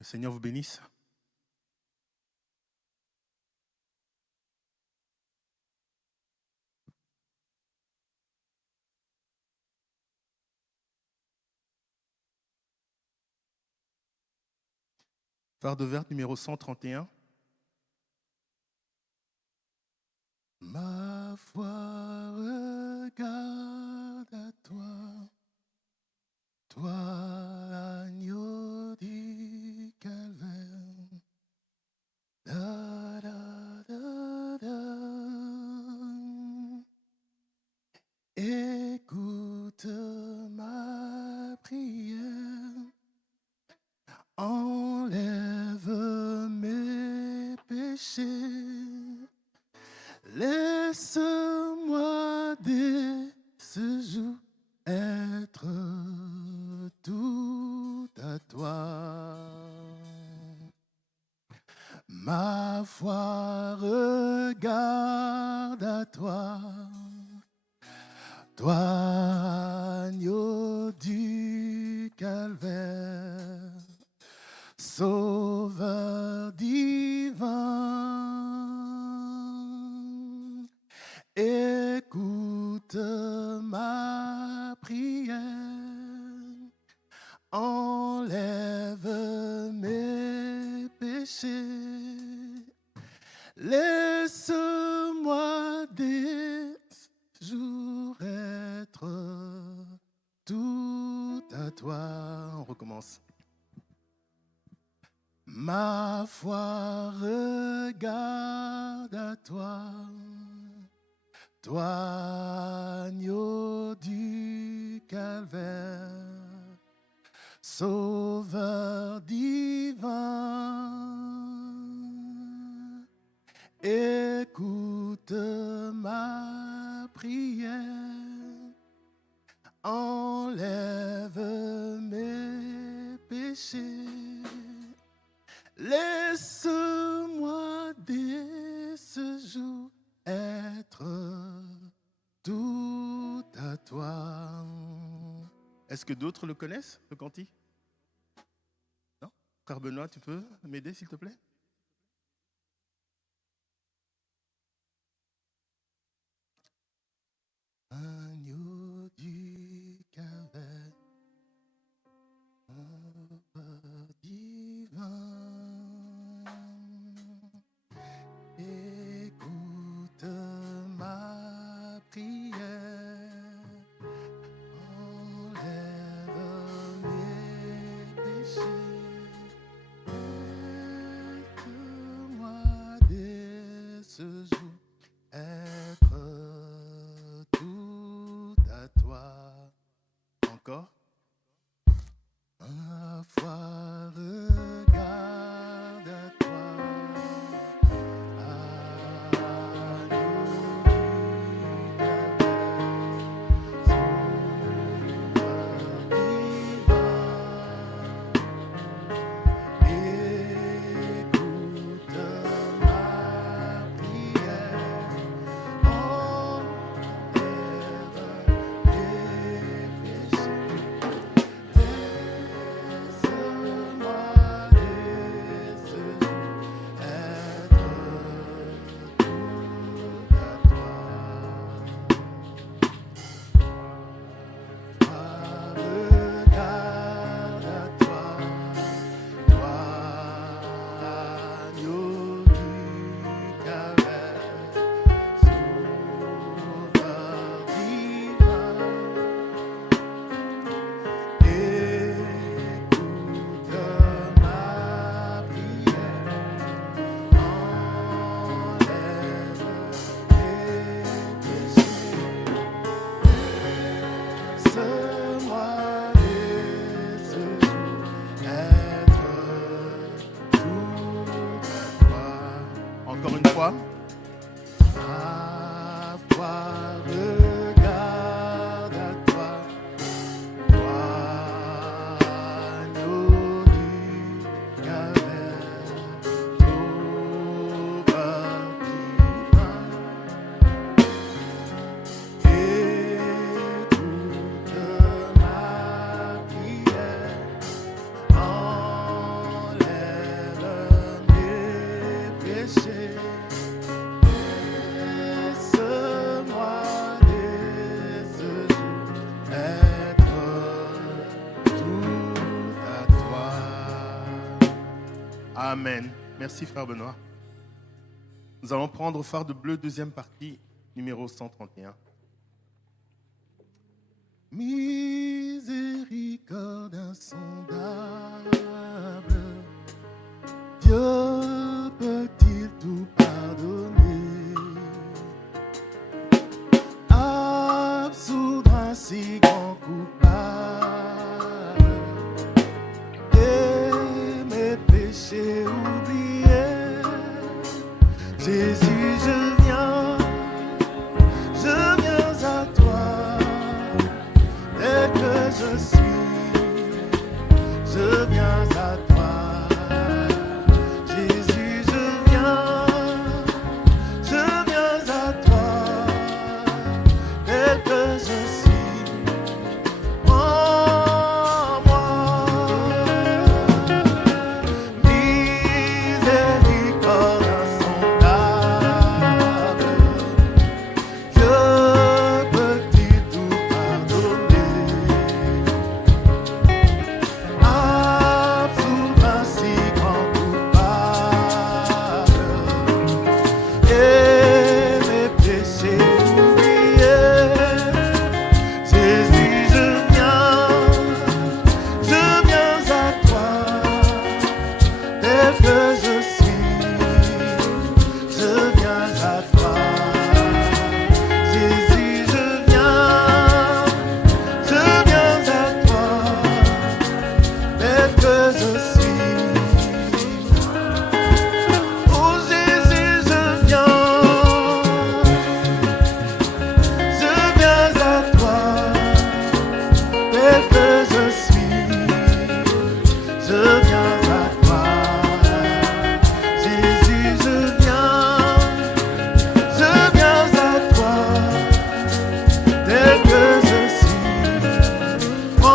Le Seigneur vous bénisse. Farde verte numéro 131. Ma foi regarde à toi, toi l'agneau du calvaire. Da, da, da, da. Écoute ma prière, enlève mes péchés, laisse-moi dès ce jour être tout à toi. Ma foi regarde à toi, toi agneau du calvaire, Sauveur divin. Écoute ma prière, enlève mes péchés, laisse-moi dès ce jour être tout à toi. On recommence. Ma foi regarde à toi, toi agneau du calvaire, Sauveur divin. Écoute ma prière, enlève mes péchés, laisse-moi dès ce jour être tout à toi. Est-ce que d'autres le connaissent, le cantique? Non? Frère Benoît, tu peux m'aider, s'il te plaît? Agneau du calvaire, divin, écoute ma prière, enlève mes péchés, laisse-moi dès ce jour être tout à toi. Encore. Ma foi regarde à toi, agneau du calvaire, Sauveur divin. Écoute ma prière, enlève mes péchés. Laisse-moi Amen. Merci frère Benoît. Nous allons prendre Fardeau bleu, deuxième partie, numéro 131. Miséricorde insondable, Dieu peut-il tout pardonner, absoudre un si grand coupable et mes péchés oubliés. Jésus, je viens à toi, tel que je suis, je viens à toi. Jésus, je viens à toi, tel que je suis, en moi. Miséricorde insondable, Dieu peut-il tout pardonner, absoudre un si grand coupable et mes péchés oubliés. Jésus, je viens à toi, tel que je suis, je viens à toi. Jésus, je viens à toi, tel que je suis. Oh Jésus, je viens à toi, tel que je suis, je viens à toi. Jésus, je viens à toi, tel que je suis, en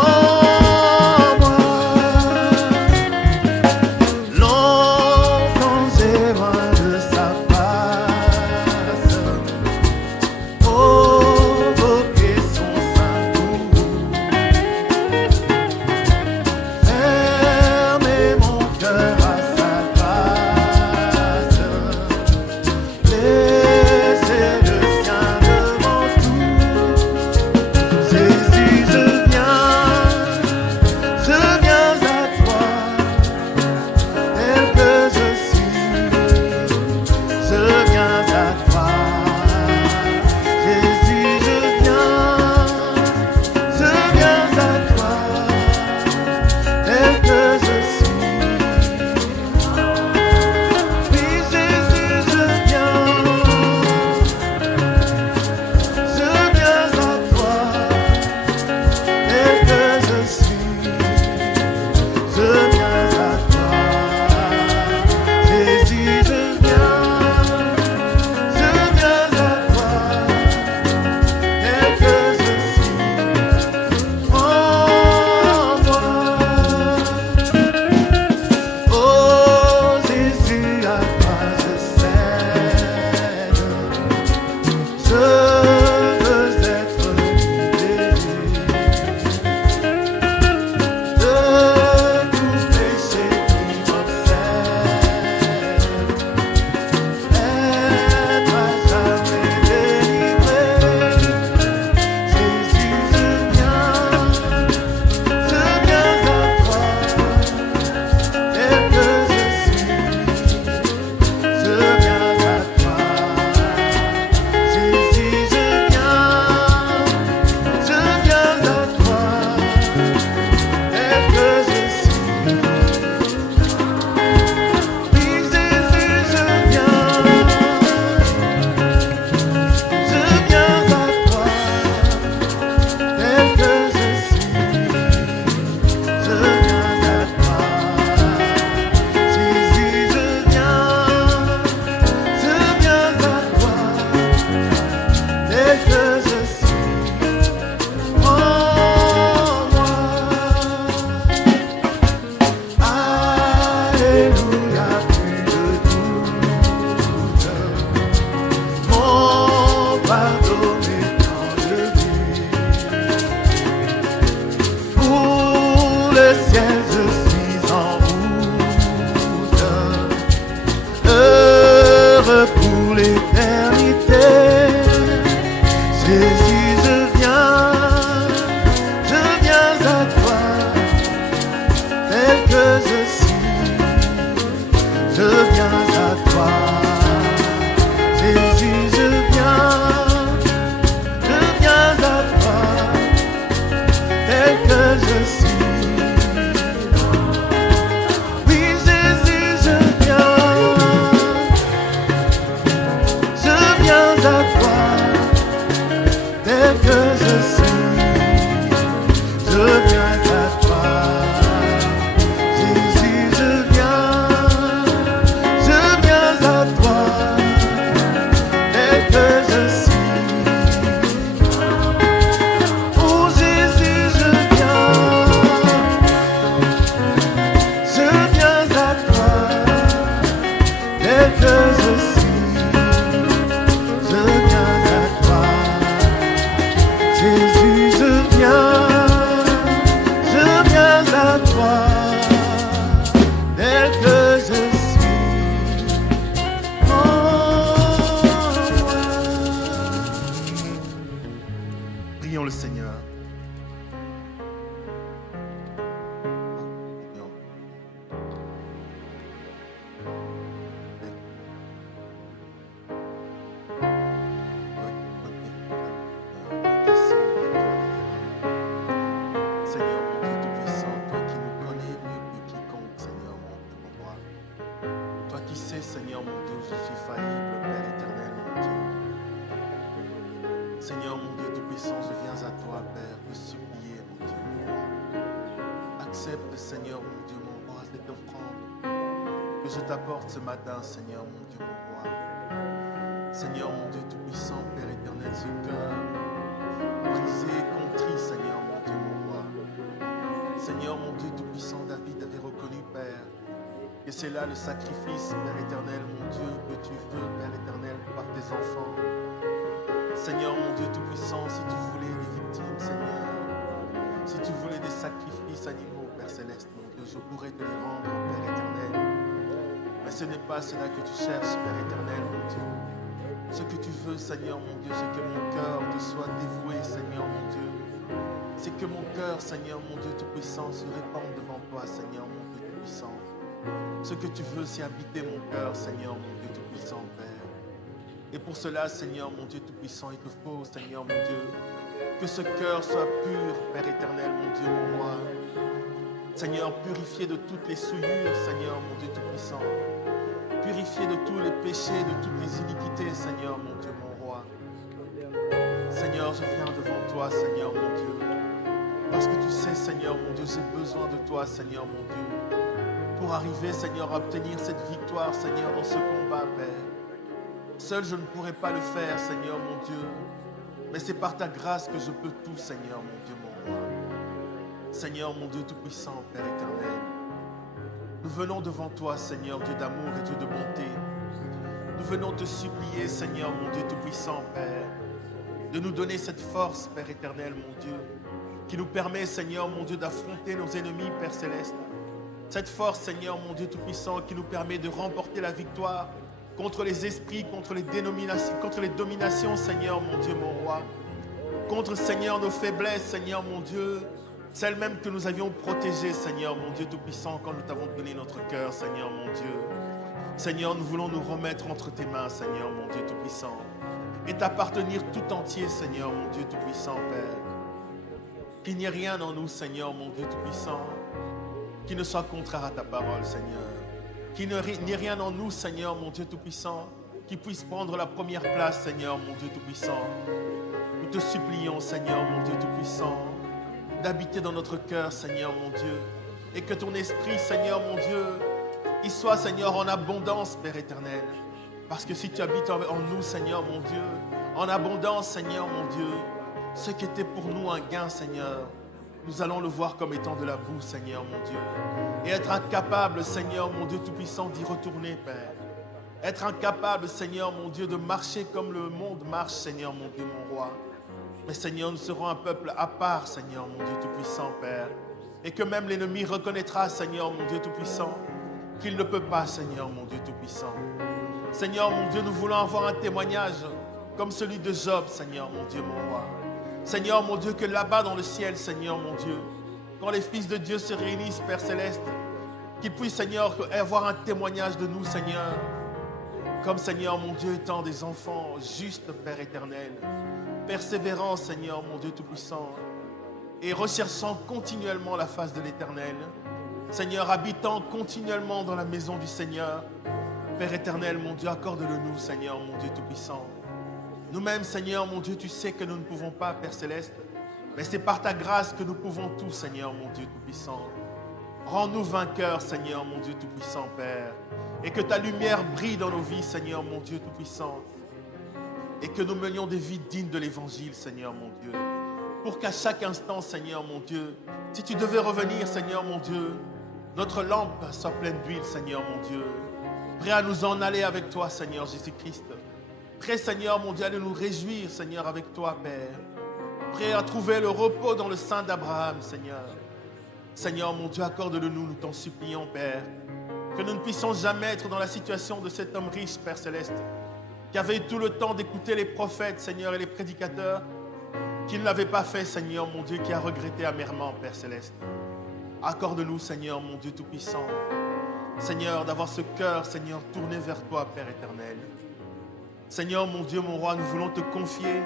moi. Longtemps j'ai loin de sa face, provoquer son saint goût, fermer mon cœur à sa grâce, laisser le sien devant tout. Jésus, je viens à toi, tel que je suis, je viens à toi. Jésus, je viens à toi, tel que je suis. Oui, Jésus, je viens à toi, tel que je suis, je viens à toi. Jésus, je viens à toi, tel que je suis, en moi. Oh Jésus, à toi je cède, je veux être libéré de tout péché qui m'obsède, être à jamais délivré. Jésus, je viens à toi, tel que je suis, je viens à toi. Jésus, je viens à toi, tel que je suis. Oui, Jésus, je viens à toi, tel que je suis, je viens à toi. Jésus, je viens à toi, tel que je suis, en moi. Alléluia, plus de doute, mon fardeau m'est enlevé. Pour le ciel, je suis en route. tel que je suis. Oui, Jésus, je viens à toi, tel que je suis. Je viens à toi, Jésus, je viens à toi, tel que je suis. Oh Jésus, je viens à toi, tel que je suis. Je viens à toi, Jésus, je viens à toi, tel que je suis. Prions le Seigneur. Seigneur mon Dieu Tout-Puissant, toi qui nous connais mieux que quiconque, Seigneur mon Dieu, mon roi. Toi qui sais, Seigneur mon Dieu, je suis faillible, Père éternel, mon Dieu. Seigneur mon Dieu Tout-Puissant, je viens à toi, Père, te supplier, mon Dieu, mon roi. Accepte, Seigneur mon Dieu, mon roi, cette offrande que je t'apporte ce matin, Seigneur mon Dieu, mon roi. Seigneur mon Dieu Tout-Puissant, Père éternel, ce cœur brisé, contrit, Seigneur mon Dieu, mon roi. Seigneur mon Dieu Tout-Puissant, David avait reconnu, Père, que c'est là le sacrifice, Père éternel, mon Dieu, que tu veux, Père éternel, par tes enfants. Seigneur mon Dieu Tout-Puissant, si tu voulais des victimes, Seigneur, si tu voulais des sacrifices animaux, Père Céleste, mon Dieu, je pourrais te les rendre, Père éternel. Mais ce n'est pas cela que tu cherches, Père éternel, mon Dieu. Ce que tu veux, Seigneur mon Dieu, c'est que mon cœur te soit dévoué, Seigneur mon Dieu. C'est que mon cœur, Seigneur mon Dieu Tout-Puissant, se répande devant toi, Seigneur mon Dieu Tout-Puissant. Ce que tu veux, c'est habiter mon cœur, Seigneur mon Dieu Tout-Puissant, Père. Et pour cela, Seigneur mon Dieu Tout-Puissant, il te faut, Seigneur mon Dieu, que ce cœur soit pur, Père éternel, mon Dieu, mon roi. Seigneur, purifié de toutes les souillures, Seigneur mon Dieu Tout-Puissant. Purifié de tous les péchés, de toutes les iniquités, Seigneur mon Dieu, mon roi. Seigneur, je viens devant toi, Seigneur mon Dieu. Parce que tu sais, Seigneur mon Dieu, j'ai besoin de toi, Seigneur mon Dieu. Pour arriver, Seigneur, à obtenir cette victoire, Seigneur, dans ce combat, Père. Seul, je ne pourrais pas le faire, Seigneur mon Dieu. Mais c'est par ta grâce que je peux tout, Seigneur mon Dieu, mon roi. Seigneur mon Dieu Tout-Puissant, Père éternel. Nous venons devant toi, Seigneur, Dieu d'amour et Dieu de bonté. Nous venons te supplier, Seigneur, mon Dieu Tout-Puissant, Père, de nous donner cette force, Père éternel, mon Dieu, qui nous permet, Seigneur, mon Dieu, d'affronter nos ennemis, Père céleste. Cette force, Seigneur, mon Dieu Tout-Puissant, qui nous permet de remporter la victoire contre les esprits, contre les dominations, Seigneur, mon Dieu, mon roi. Contre, Seigneur, nos faiblesses, Seigneur, mon Dieu, celles mêmes que nous avions protégées, Seigneur, mon Dieu Tout-Puissant, quand nous t'avons donné notre cœur, Seigneur, mon Dieu. Seigneur, nous voulons nous remettre entre tes mains, Seigneur, mon Dieu Tout-Puissant, et t'appartenir tout entier, Seigneur, mon Dieu Tout-Puissant, Père. Qu'il n'y ait rien en nous, Seigneur, mon Dieu Tout-Puissant, qui ne soit contraire à ta parole, Seigneur. Qu'il n'y ait rien en nous, Seigneur, mon Dieu Tout-Puissant, qui puisse prendre la première place, Seigneur, mon Dieu Tout-Puissant. Nous te supplions, Seigneur, mon Dieu Tout-Puissant, d'habiter dans notre cœur, Seigneur, mon Dieu, et que ton esprit, Seigneur, mon Dieu, il soit, Seigneur, en abondance, Père éternel. Parce que si tu habites en nous, Seigneur, mon Dieu, en abondance, Seigneur, mon Dieu, ce qui était pour nous un gain, Seigneur, nous allons le voir comme étant de la boue, Seigneur, mon Dieu. Et être incapable, Seigneur, mon Dieu Tout-Puissant, d'y retourner, Père. Être incapable, Seigneur, mon Dieu, de marcher comme le monde marche, Seigneur, mon Dieu, mon roi. Mais, Seigneur, nous serons un peuple à part, Seigneur, mon Dieu Tout-Puissant, Père. Et que même l'ennemi reconnaîtra, Seigneur, mon Dieu Tout-Puissant, qu'il ne peut pas, Seigneur, mon Dieu Tout-Puissant. Seigneur, mon Dieu, nous voulons avoir un témoignage comme celui de Job, Seigneur, mon Dieu, mon roi. Seigneur, mon Dieu, que là-bas dans le ciel, Seigneur, mon Dieu, quand les fils de Dieu se réunissent, Père Céleste, qu'ils puissent, Seigneur, avoir un témoignage de nous, Seigneur, comme, Seigneur, mon Dieu, étant des enfants justes, Père éternel, persévérants, Seigneur, mon Dieu Tout-Puissant, et recherchant continuellement la face de l'Éternel. Seigneur, habitant continuellement dans la maison du Seigneur. Père éternel, mon Dieu, accorde-le nous, Seigneur, mon Dieu Tout-Puissant. Nous-mêmes, Seigneur, mon Dieu, tu sais que nous ne pouvons pas, Père Céleste, mais c'est par ta grâce que nous pouvons tout, Seigneur, mon Dieu Tout-Puissant. Rends-nous vainqueurs, Seigneur, mon Dieu Tout-Puissant, Père, et que ta lumière brille dans nos vies, Seigneur, mon Dieu Tout-Puissant, et que nous menions des vies dignes de l'Évangile, Seigneur, mon Dieu, pour qu'à chaque instant, Seigneur, mon Dieu, si tu devais revenir, Seigneur, mon Dieu, notre lampe soit pleine d'huile, Seigneur, mon Dieu, prêt à nous en aller avec toi, Seigneur Jésus-Christ, prêt, Seigneur, mon Dieu, à nous réjouir, Seigneur, avec toi, Père, prêt à trouver le repos dans le sein d'Abraham, Seigneur. Seigneur, mon Dieu, accorde-le nous, nous t'en supplions, Père, que nous ne puissions jamais être dans la situation de cet homme riche, Père Céleste, qui avait eu tout le temps d'écouter les prophètes, Seigneur, et les prédicateurs, qui ne l'avaient pas fait, Seigneur, mon Dieu, qui a regretté amèrement, Père Céleste. Accorde-nous, Seigneur, mon Dieu Tout-Puissant, Seigneur, d'avoir ce cœur, Seigneur, tourné vers toi, Père éternel. Seigneur, mon Dieu, mon roi, nous voulons te confier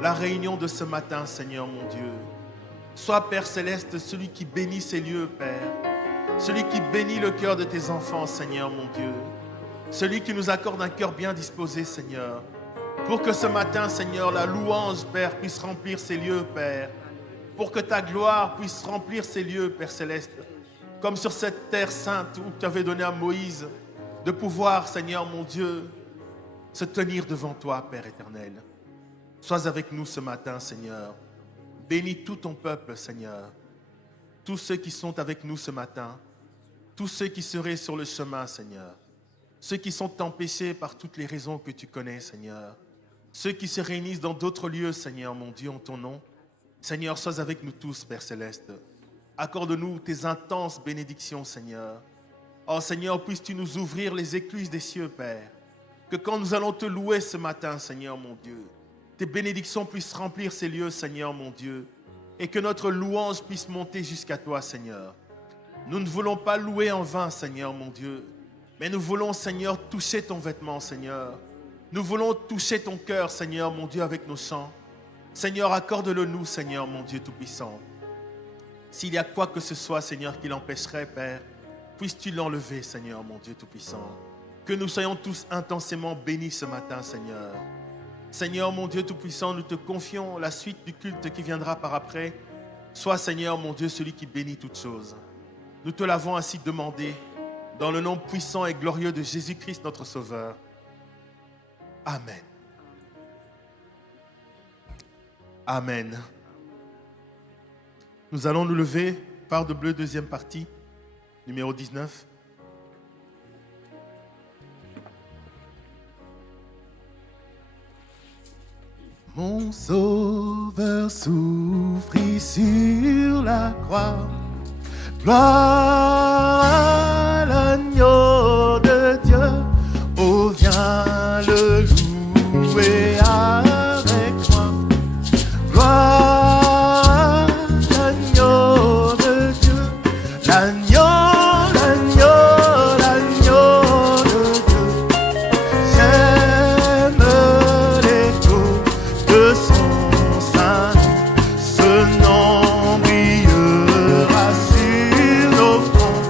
la réunion de ce matin, Seigneur, mon Dieu. Sois, Père Céleste, celui qui bénit ces lieux, Père. Celui qui bénit le cœur de tes enfants, Seigneur, mon Dieu. Celui qui nous accorde un cœur bien disposé, Seigneur. Pour que ce matin, Seigneur, la louange, Père, puisse remplir ces lieux, Père. Pour que ta gloire puisse remplir ces lieux, Père Céleste. Comme sur cette terre sainte où tu avais donné à Moïse de pouvoir, Seigneur, mon Dieu, se tenir devant toi, Père éternel. Sois avec nous ce matin, Seigneur. Bénis tout ton peuple, Seigneur. Tous ceux qui sont avec nous ce matin. Tous ceux qui seraient sur le chemin, Seigneur. Ceux qui sont empêchés par toutes les raisons que tu connais, Seigneur. Ceux qui se réunissent dans d'autres lieux, Seigneur, mon Dieu, en ton nom. Seigneur, sois avec nous tous, Père Céleste. Accorde-nous tes intenses bénédictions, Seigneur. Oh, Seigneur, puisses-tu nous ouvrir les écluses des cieux, Père. Que quand nous allons te louer ce matin, Seigneur, mon Dieu, tes bénédictions puissent remplir ces lieux, Seigneur, mon Dieu. Et que notre louange puisse monter jusqu'à toi, Seigneur. Nous ne voulons pas louer en vain, Seigneur, mon Dieu. Mais nous voulons, Seigneur, toucher ton vêtement, Seigneur. Nous voulons toucher ton cœur, Seigneur, mon Dieu, avec nos chants. Seigneur, accorde-le nous, Seigneur, mon Dieu Tout-Puissant. S'il y a quoi que ce soit, Seigneur, qui l'empêcherait, Père, puisses-tu l'enlever, Seigneur, mon Dieu Tout-Puissant. Que nous soyons tous intensément bénis ce matin, Seigneur. Seigneur, mon Dieu Tout-Puissant, nous te confions la suite du culte qui viendra par après. Sois, Seigneur, mon Dieu, celui qui bénit toutes choses. Nous te l'avons ainsi demandé, dans le nom puissant et glorieux de Jésus-Christ, notre Sauveur. Amen. Amen. Nous allons nous lever, part de bleu, deuxième partie, numéro 19. Mon Sauveur souffrit sur la croix. Gloire à l'agneau de Dieu. Oh, viens le louer avec moi. Gloire à l'agneau de Dieu. L'agneau, l'agneau, l'agneau de Dieu. J'aime l'écho de son sein. Ce nom brillera sur nos fronts.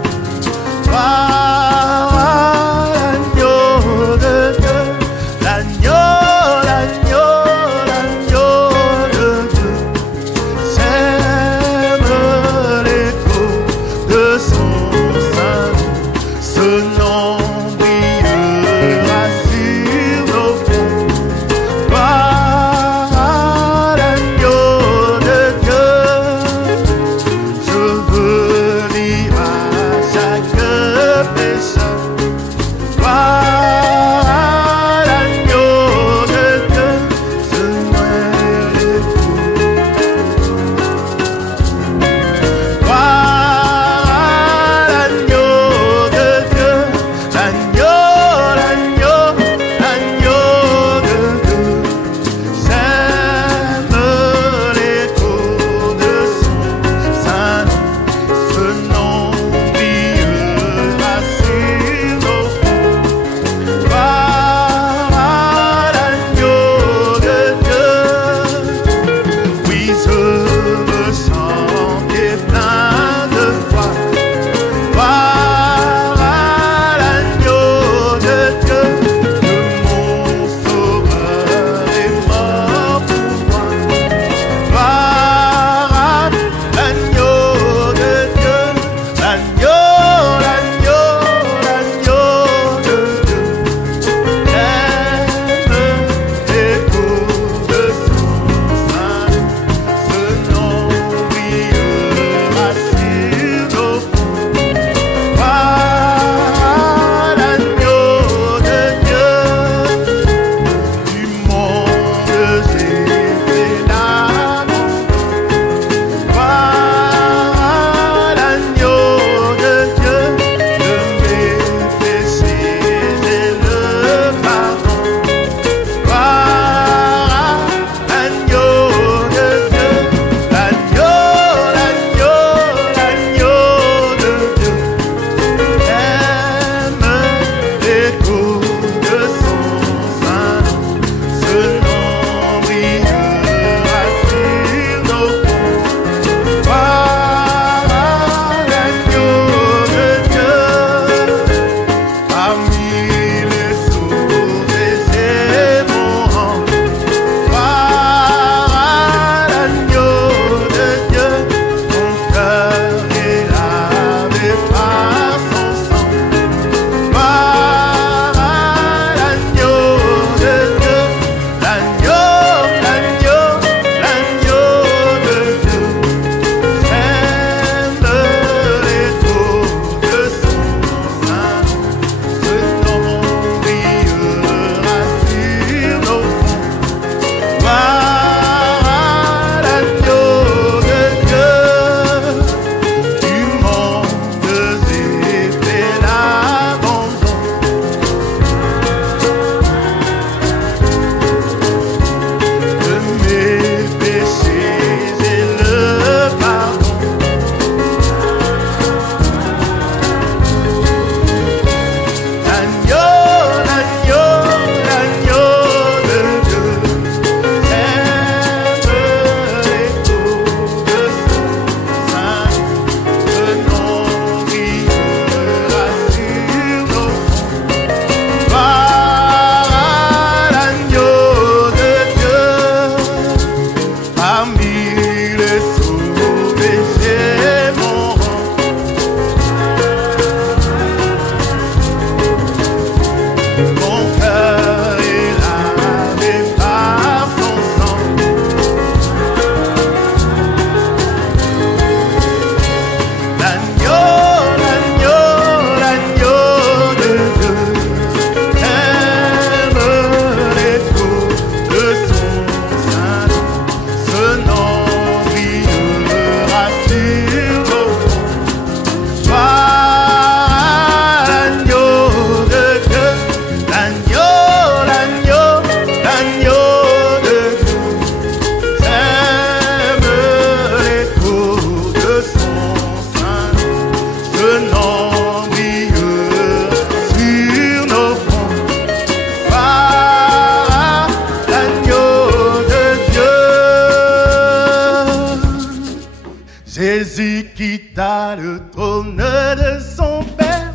Jésus quitta le trône de son Père.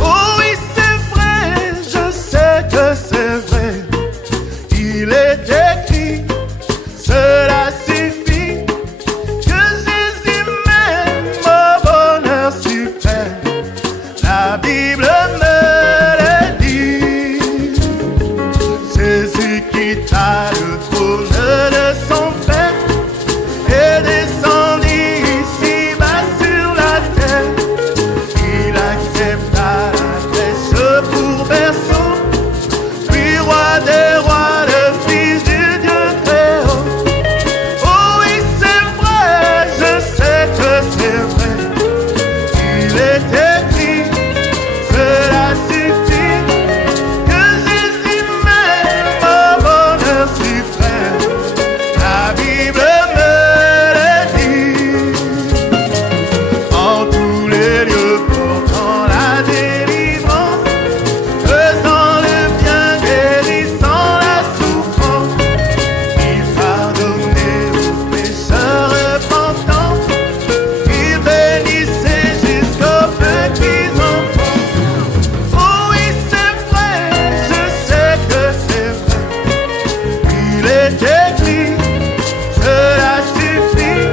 Oh oui, c'est vrai, je sais que c'est vrai. Il est écrit, cela suffit, que Jésus m'aime au bonheur suprême. La Bible me le dit. Jésus quitta le trône de son Père et descendit ici-bas sur la terre. Il accepta la crèche pour berceau, puis roi des rois, le Fils du Dieu très haut. Oh oui, c'est vrai, je sais que c'est vrai. Il est écrit, cela suffit, que Jésus m'aime au bonheur suprême. La Bible me le dit. En tous les lieux portant la délivrance, faisant le bien, guérissant la souffrance, il pardonnait aux pécheurs repentants, il bénissait jusqu'aux petits enfants. Oh oui, c'est vrai, je sais que c'est vrai. Il est écrit, cela suffit,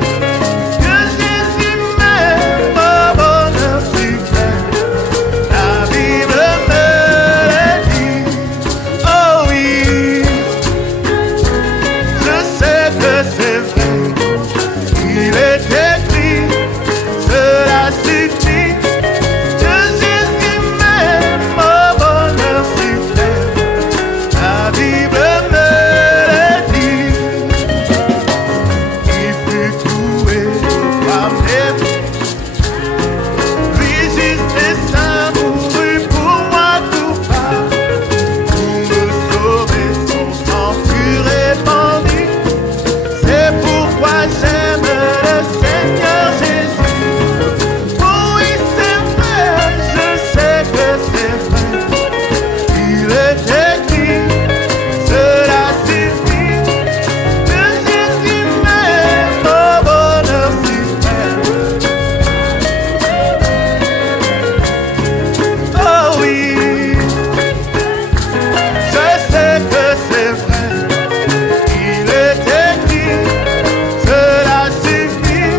que Jésus m'aime au bonheur suprême. La Bible me le dit. Oh oui, je sais que c'est vrai. Il est écrit, cela suffit, que Jésus m'aime au bonheur suprême. La Bible me le dit. Il fut cloué au palais, lui juste et saint mourut pour moi coupable. Pour me sauver, son sang fut répandu. C'est pourquoi j'aime le Seigneur Jésus. Oh oui, c'est vrai, je sais que c'est vrai. Il est écrit, cela suffit, que Jésus m'aime au bonheur suprême. Oh oui, je sais que c'est vrai. Il est écrit, cela suffit,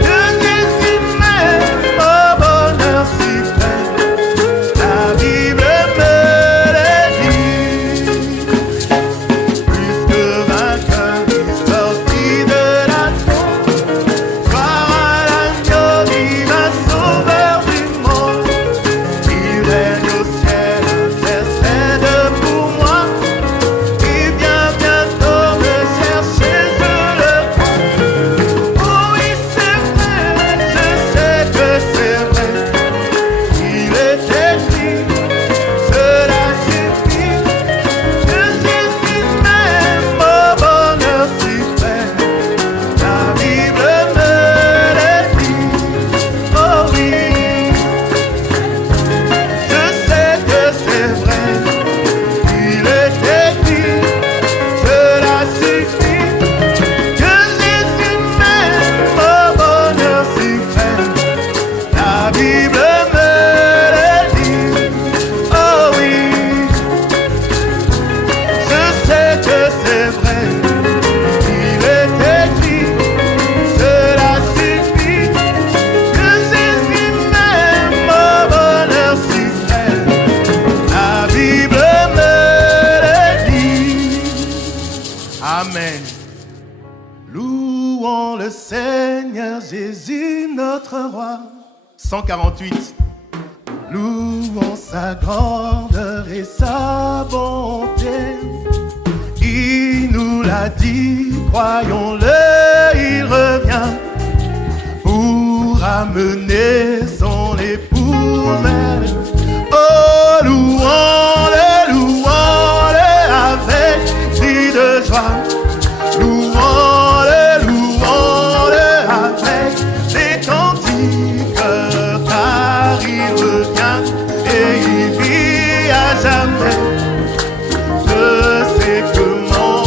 que Jésus m'aime au bonheur suprême. La Bible me le dit. Plus que vainqueur, il sortit de la tombe, croire à l'agneau divin, sauveur du monde. Il règne au ciel, intercède pour moi. Il vient bientôt me chercher, je le crois. Oh oui, c'est vrai, je sais que c'est vrai. Il est écrit, cela suffit, que Jésus m'aime au bonheur suprême. La Bible me le dit. Oh oui, je sais que c'est vrai. Il est écrit, cela suffit, que Jésus m'aime au bonheur suprême. La Bible me le dit. Oh oui, je sais que c'est vrai. Il est écrit, cela suffit, que Jésus m'aime au bonheur suprême. La Bible me le dit. Amen. Louons le Seigneur Jésus, notre roi. 148. Louons sa grandeur et sa bonté. Il nous l'a dit, croyons-le, il revient pour amener son épouse. Oh, louons-le, louons-le avec cri de joie. Louons-le, louons-le avec des cantiques, car il revient et il vit à jamais. Je sais que mon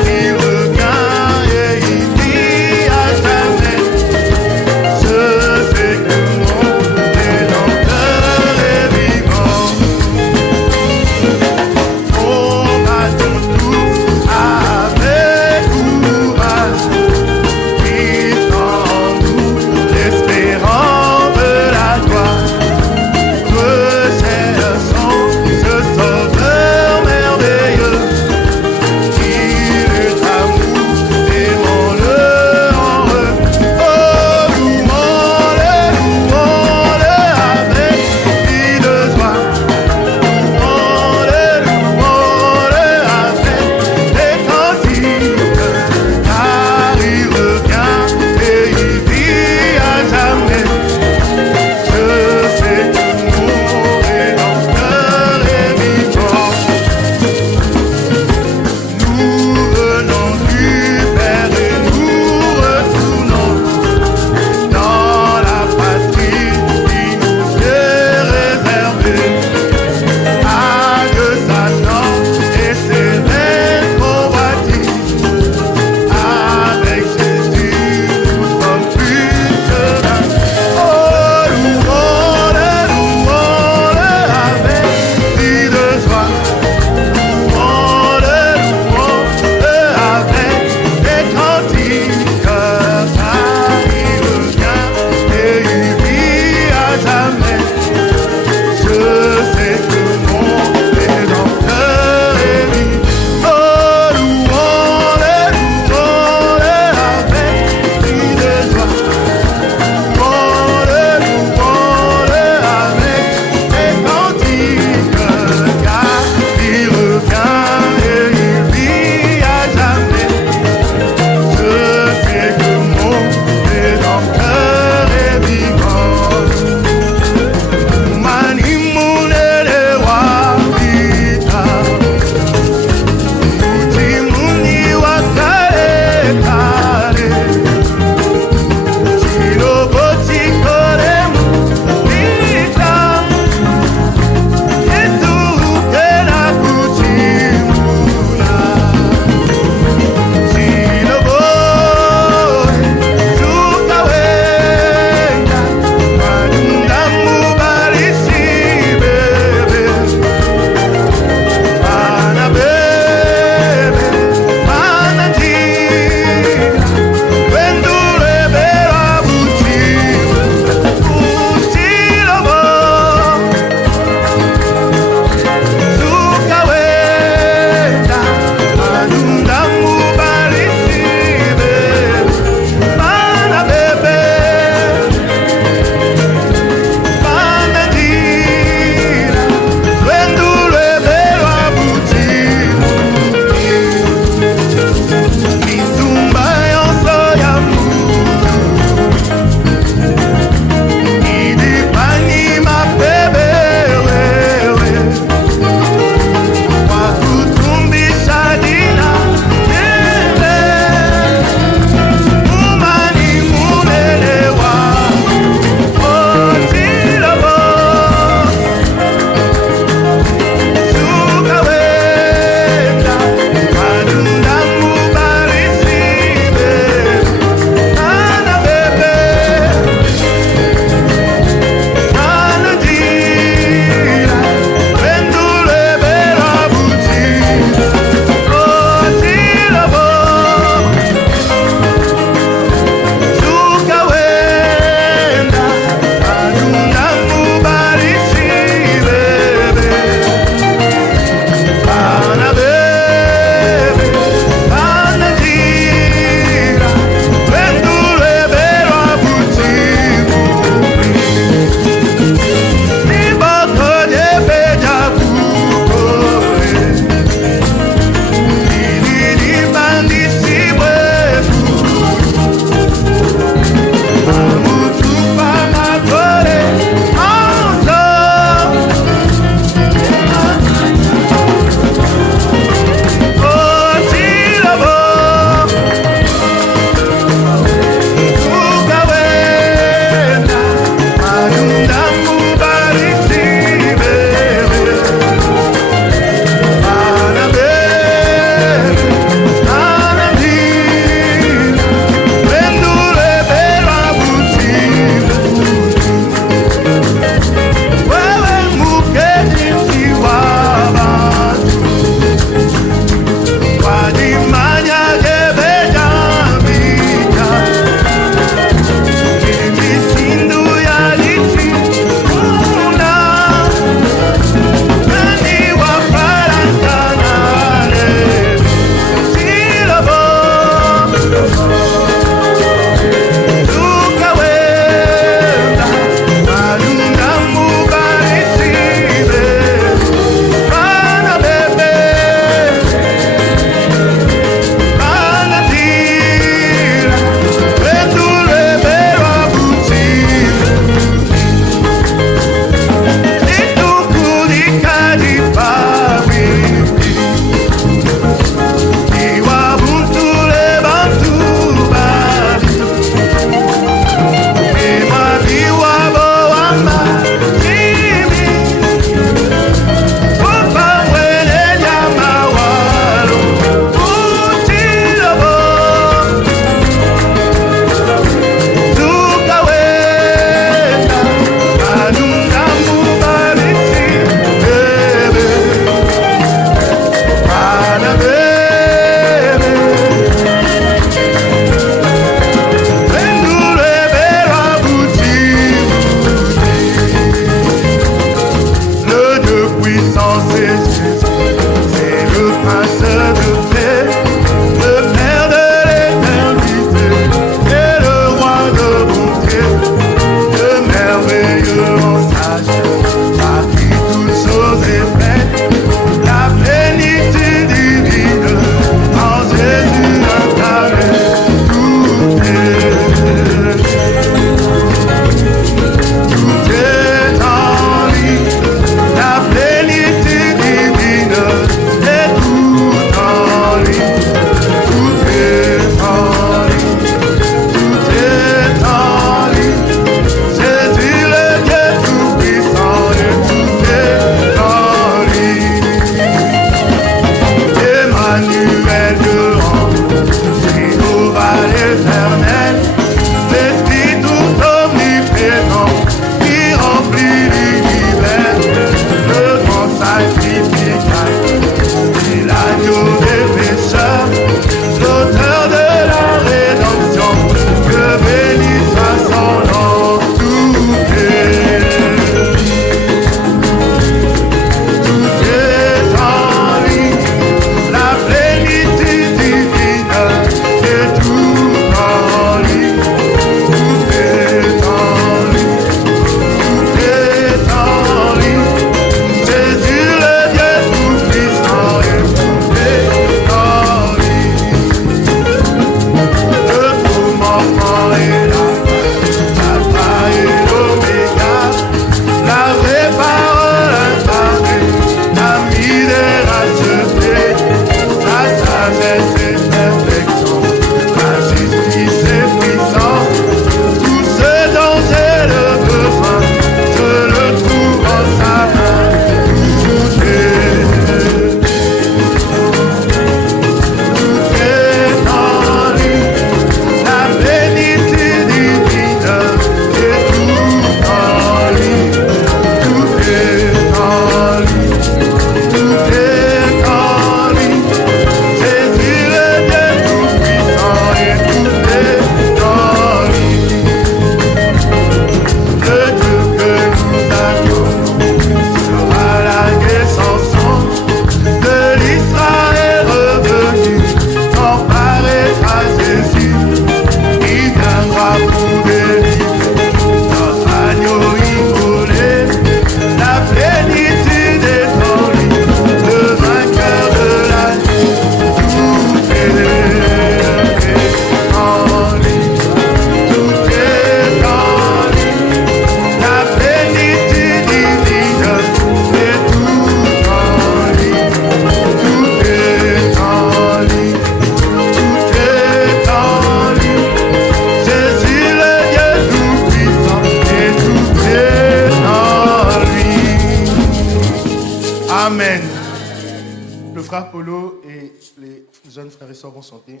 Le frère Polo et les jeunes frères et sœurs vont chanter.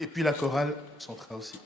Et puis la chorale chantera aussi.